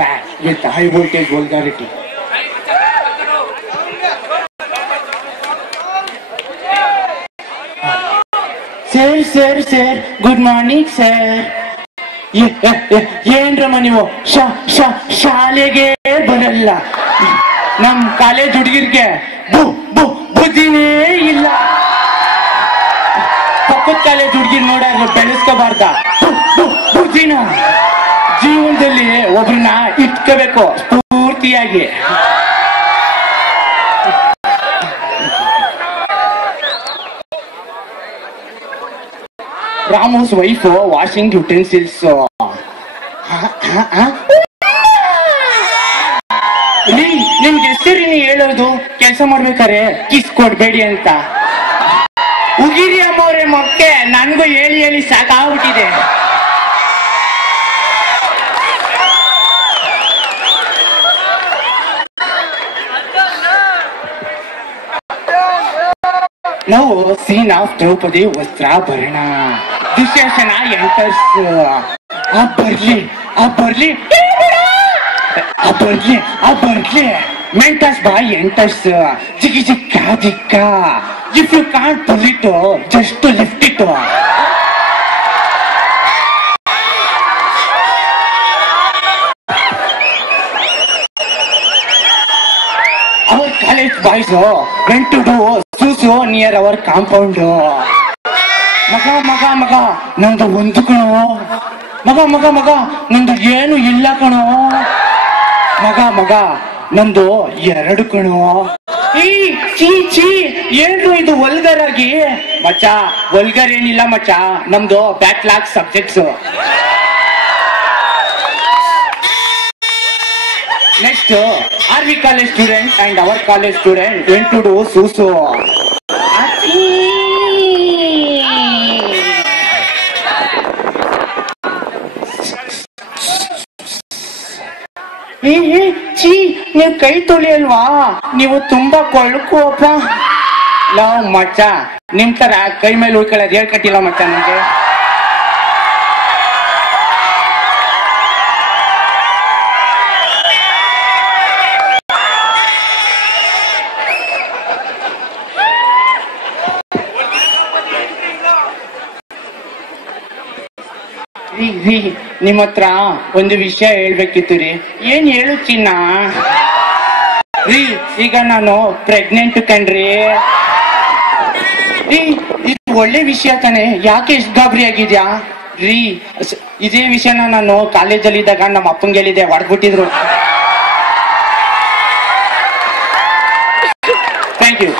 back with high voltage vulgarity. Sir, good morning, sir. ಏನ್ರಮ್ಮ ನೀವು ಶಾಲೆಗೆ ಬರಲ್ಲ. ನಮ್ ಕಾಲೇಜ್ ಹುಡುಗಿರ್ಗೆ ಬುದ್ಧಿನೇ ಇಲ್ಲ. ಪಕ್ಕದ ಕಾಲೇಜ್ ಹುಡುಗಿರ್ ನೋಡಾಗ ಬೆಳೆಸ್ಕೋಬಾರ್ದ ಬುದ್ಧಿನ. ಜೀವನದಲ್ಲಿ ಒಬ್ರನ್ನ ಇಟ್ಕೋಬೇಕು ಸ್ಫೂರ್ತಿಯಾಗಿ. ರಾಮೋಸ್ ವೈಫ್ ವಾಷಿಂಗ್ ಯುಟೆನ್ಸಿಲ್ಸ್. ನಿಮ್ಗೆ ಹೆಸರಿನ ಹೇಳೋದು ಕೆಲಸ ಮಾಡ್ಬೇಕಾರೆ ಕಿಸ್ ಕೊಡ್ಬೇಡಿ ಅಂತ. ಉಗಿರಿ ಅಮ್ಮವ್ರೆ ಮೊಕ್ಕೆ, ನನ್ಗೂ ಹೇಳಿ ಸಾಕಾಗ್ಬಿಟ್ಟಿದೆ. ನಾವು ಸೀನ್ ಆಫ್ ದ್ರೌಪದಿ ವಸ್ತ್ರಾಭರಣ. ದುಶ್ಯಾಸನ ಎಂಟರ್ಸ್. ಬರ್ಲಿ ಮೆಂಟಸ್ ಬಾಯ್ ಎಂಟರ್ಸ್. ಜಿಕ್ಕ if you can't pull it just lift it. Our college boys went to do ಸೂಸು ನಿಯರ್ ಅವರ್ ಕಾಂಪೌಂಡ್. ಮಗ ನಂದು ಒಂದು ಕಣೋ. ಮಗ ನಂದು ಏನು ಇಲ್ಲ ಕಣೋ. ಮಗ ನಂದು 2 ಕಣೋ. ಚೀ ಏನ್ರು ಇದು ವಲ್ಗರ್ ಆಗಿ. ಮಚ್ಚ ವಲ್ಗರ್ ಏನಿಲ್ಲ ಮಚ್ಚ, ನಮ್ದು backlog subjects. Next RV college student and our college student went to do ಸೂಸು. ನೀವ್ ಕೈ ತೊಳಿಯಲ್ವಾ? ನೀವು ತುಂಬಾ ಕೊಳಕುವಪ್ಪ. ಲವ್ ಮಚ್ಚ, ನಿಮ್ ತರ ಕೈ ಮೇಲೆ ಉಳ್ಕೊಳ್ಳೋದು ಹೇಳ್ಕಟ್ಟಿಲ್ಲ ಮಚ್ಚ ನಂಗೆ. ನಿಮ್ಮ ಹತ್ರ ಒಂದು ವಿಷಯ ಹೇಳ್ಬೇಕಿತ್ತು ರೀ. ಏನ್ ಹೇಳು ಚಿನ್ನ? ಈಗ ನಾನು ಪ್ರೆಗ್ನೆಂಟ್ ಕಣ್ರಿ. ಇದು ಒಳ್ಳೆ ವಿಷಯ ತಾನೆ, ಯಾಕೆ ಇಷ್ಟು ಗಾಬರಿ ಆಗಿದ್ಯಾ ಇದೇ ವಿಷಯನ ನಾನು ಕಾಲೇಜಲ್ಲಿ ಇದ್ದಾಗ ನಮ್ಮ ಅಪ್ಪಂಗೆ ಹೇಳಿದೆ, ಹೊಡ್ಬಿಟ್ಟಿದ್ರು. Thank you.